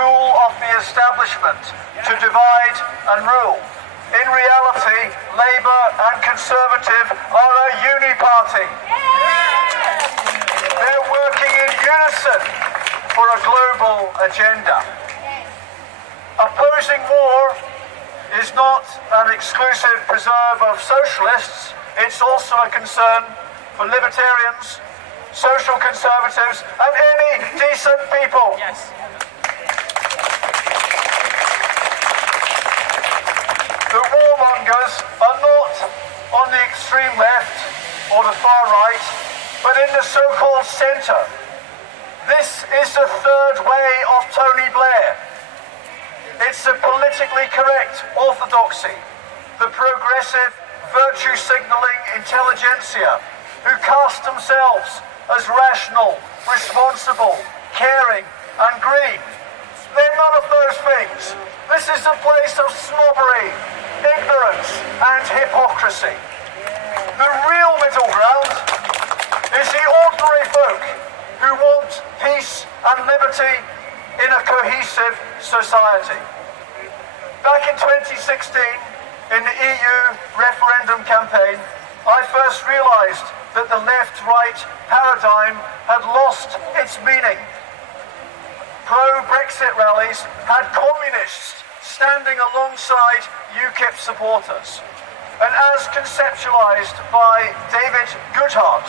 rule of the establishment to divide and rule. In reality, Labour and Conservative are a uni-party. They're working in unison for a global agenda. Opposing war is not an exclusive preserve of socialists, it's also a concern for libertarians, social conservatives, and any decent people. Yes. The warmongers are not on the extreme left or the far right, but in the so-called centre. This is the third way of Tony Blair. It's the politically correct orthodoxy, the progressive, virtue-signalling intelligentsia who cast themselves as rational, responsible, caring and green. They're none of those things. This is a place of snobbery, ignorance and hypocrisy. The real middle ground is the ordinary folk who want peace and liberty in a cohesive society. Back in 2016, in the EU Referendum campaign, I first realised that the left-right paradigm had lost its meaning. Pro-Brexit rallies had communists standing alongside UKIP supporters. And as conceptualised by David Goodhart,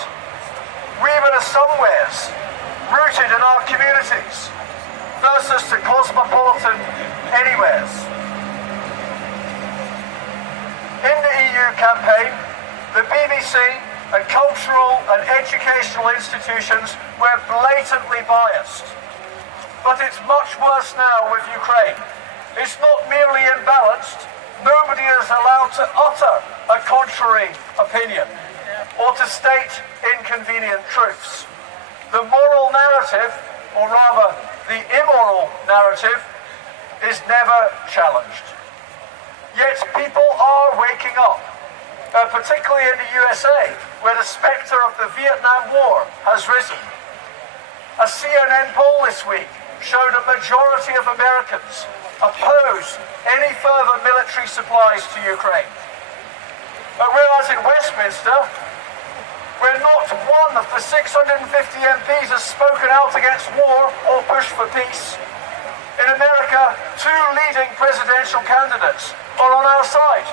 we were the somewheres rooted in our communities versus the cosmopolitan anywheres. In the EU campaign, the BBC and cultural and educational institutions were blatantly biased. But it's much worse now with Ukraine. It's not merely imbalanced, nobody is allowed to utter a contrary opinion or to state inconvenient truths. The moral narrative, or rather the immoral narrative, is never challenged. Yet people are waking up, particularly in the USA, where the spectre of the Vietnam War has risen. A CNN poll this week showed a majority of Americans oppose any further military supplies to Ukraine. Whereas in Westminster, where not one of the 650 MPs has spoken out against war or pushed for peace, in America, two leading presidential candidates are on our side.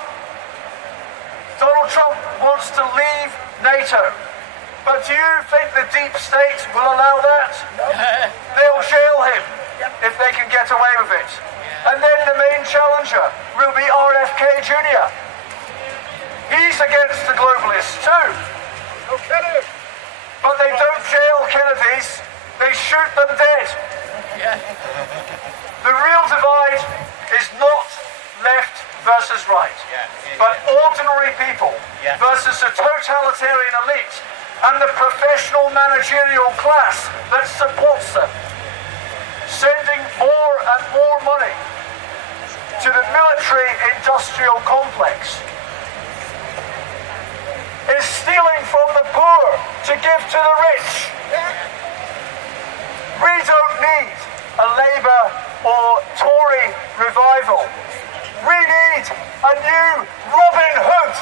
Donald Trump wants to leave NATO, but do you think the deep state will allow that? They'll jail him if they can get away with it. And then the main challenger will be RFK Jr. He's against the globalists too. But they don't jail Kennedys, they shoot them dead. The real divide is not left versus right, but ordinary people versus a totalitarian elite and the professional managerial class that supports them, sending more and more money to the military-industrial complex, is stealing from the poor to give to the rich. We don't need a Labour or Tory revival. We need a new Robin Hood